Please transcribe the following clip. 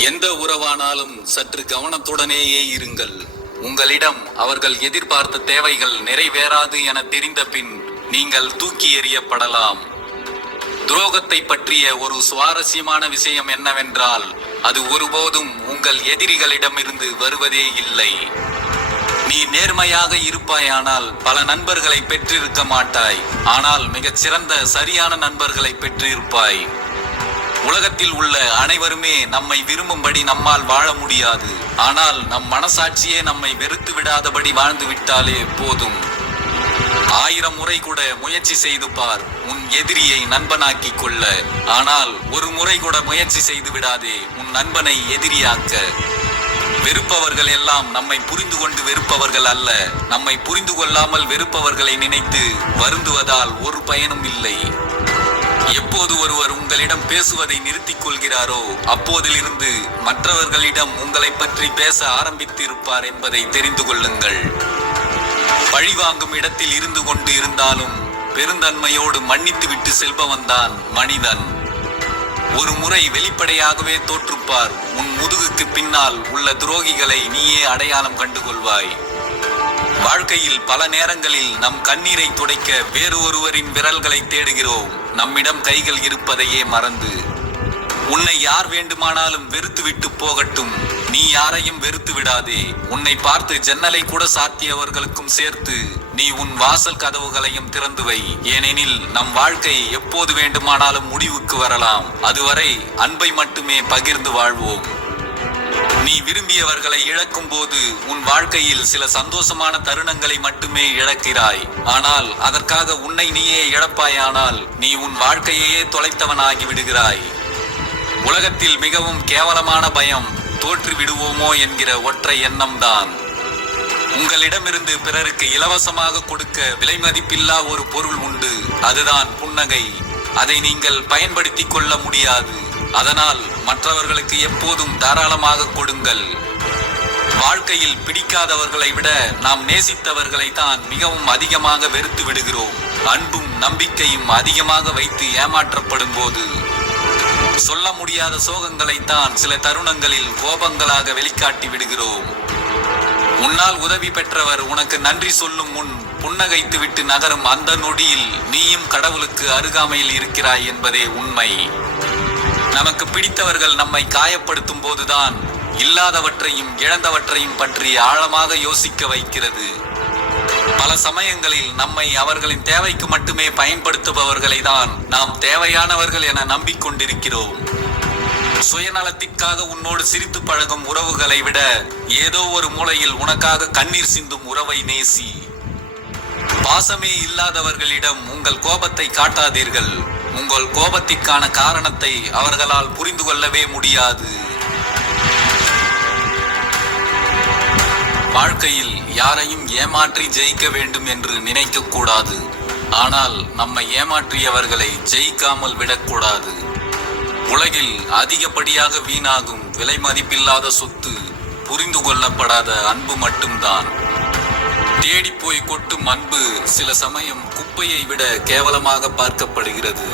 எந்த உறவானாலும் சற்று கவனத்துடனேயே இருங்கள். உங்களிடம் அவர்கள் எதிர்பார்த்த தேவைகள் நிறைவேறாது என தெரிந்த பின் நீங்கள் தூக்கி எறியப்படலாம். துரோகத்தை பற்றிய ஒரு சுவாரஸ்யமான விஷயம் என்னவென்றால், அது ஒருபோதும் உங்கள் எதிரிகளிடமிருந்து வருவதே இல்லை. நீ நேர்மையாக இருப்பாயானால் பல நண்பர்களை பெற்றிருக்க மாட்டாய், ஆனால் மிகச் சிறந்த சரியான நண்பர்களை பெற்றிருப்பாய். உலகத்தில் உள்ள அனைவருமே நம்மை விரும்பும்படி நம்மால் வாழ முடியாது, ஆனால் நம் மனசாட்சியே நம்மை வெறுத்து விடாதபடி வாழ்ந்து விட்டாலே போதும். 1000 முறை கூட முயற்சி செய்து பார் உன் எதிரியை நண்பனாக்கிக் கொள்ள, ஆனால் ஒரு முறை கூட முயற்சி செய்து விடாதே உன் நண்பனை எதிரியாக்க. வெறுப்பவர்கள் எல்லாம் நம்மை புரிந்து கொண்டு வெறுப்பவர்கள் அல்ல, நம்மை புரிந்து கொள்ளாமல் வெறுப்பவர்களை நினைத்து வருந்துவதால் ஒரு பயனும் இல்லை. எப்போது ஒருவர் உங்களிடம் பேசுவதை நிறுத்திக் கொள்கிறாரோ அப்போதிலிருந்து மற்றவர்களிடம் உங்களை பற்றி பேச ஆரம்பித்திருப்பார் என்பதை தெரிந்து கொள்ளுங்கள். பழிவாங்கும் இடத்தில் இருந்து கொண்டு இருந்தாலும் பெருந்தன்மையோடு மன்னித்து விட்டு செல்பவன்தான் மனிதன். ஒரு முறை வெளிப்படையாகவே தோற்றுப்பார், உன் முதுகுக்கு பின்னால் உள்ள துரோகிகளை நீயே அடையாளம் கண்டுகொள்வாய். வாழ்க்கையில் பல நேரங்களில் நம் கண்ணீரை துடைக்க வேறு ஒருவரின் விரல்களை தேடுகிறோம், நம்மிடம் கைகள் இருப்பதையே மறந்து. உன்னை யார் வேண்டுமானாலும் வெறுத்து விட்டு போகட்டும், நீ யாரையும் வெறுத்து விடாதே. உன்னை பார்த்து ஜன்னலை கூட சாத்தியவர்களுக்கும் சேர்த்து நீ உன் வாசல் கதவுகளையும் திறந்து வை. ஏனெனில் நம் வாழ்க்கை எப்போது வேண்டுமானாலும் முடிவுக்கு வரலாம். அதுவரை அன்பை மட்டுமே பகிர்ந்து வாழ்வோம். நீ விரும்பியவர்களை இழக்கும் போது உன் வாழ்க்கையில் சில சந்தோஷமான தருணங்களை மட்டுமே இழக்கிறாய். ஆனால் அதற்காக உன்னை நீயே இழப்பாயானால் நீ உன் வாழ்க்கையே தொலைத்தவனாகி விடுகிறாய். உலகத்தில் மிகவும் கேவலமான பயம் தோற்று விடுவோமோ என்கிற ஒற்றை எண்ணம்தான். உங்களிடமிருந்து பிறருக்கு இலவசமாக கொடுக்க விலை மதிப்பில்லா ஒரு பொருள் உண்டு, அதுதான் புன்னகை. அதை நீங்கள் பயன்படுத்தி கொள்ள முடியாது, அதனால் மற்றவர்களுக்கு எப்போதும் தாராளமாக கொடுங்கள். வாழ்க்கையில் பிடிக்காதவர்களை விட நாம் நேசித்தவர்களை தான் மிகவும் அதிகமாக வெறுத்து விடுகிறோம். அன்பும் நம்பிக்கையும் அதிகமாக வைத்து ஏமாற்றப்படும் போது சொல்ல முடியாத சோகங்களைத்தான் சில தருணங்களில் கோபங்களாக வெளிக்காட்டி விடுகிறோம். உன்னால் உதவி பெற்றவர் உனக்கு நன்றி சொல்லும் முன் புன்னகைத்து விட்டு நகரும் அந்த நொடியில் நீயும் கடவுளுக்கு அருகாமையில் இருக்கிறாய் என்பதே உண்மை. நமக்கு பிடித்தவர்கள் நம்மை காயப்படுத்தும் போதுதான் இல்லாதவற்றையும் இழந்தவற்றையும் பற்றி ஆழமாக யோசிக்க வைக்கிறது. பல சமயங்களில் நம்மை அவர்களின் தேவைக்கு மட்டுமே பயன்படுத்துபவர்களை தான் நாம் தேவையானவர்கள் என நம்பிக்கொண்டிருக்கிறோம். சுயநலத்திற்காக உன்னோடு சிரித்து பழகும் உறவுகளை விட ஏதோ ஒரு மூலையில் உனக்காக கண்ணீர் சிந்தும் உறவை நேசி. பாசமே இல்லாதவர்களிடம் உங்கள் கோபத்தை காட்டாதீர்கள். உங்கள் கோபத்திற்கான காரணத்தை அவர்களால் புரிந்து கொள்ளவே முடியாது. வாழ்க்கையில் யாரையும் ஏமாற்றி ஜெயிக்க வேண்டும் என்று நினைக்க கூடாது, ஆனால் நம்மை ஏமாற்றியவர்களை ஜெயிக்காமல் விடக்கூடாது. உலகில் அதிகப்படியாக வீணாகும் விலை மதிப்பில்லாத சொத்து புரிந்து கொள்ளப்படாத அன்பு மட்டும்தான். தேடி போய் கொட்டும் அன்பு சில சமயம் குப்பையை விட கேவலமாக பார்க்கப்படுகிறது.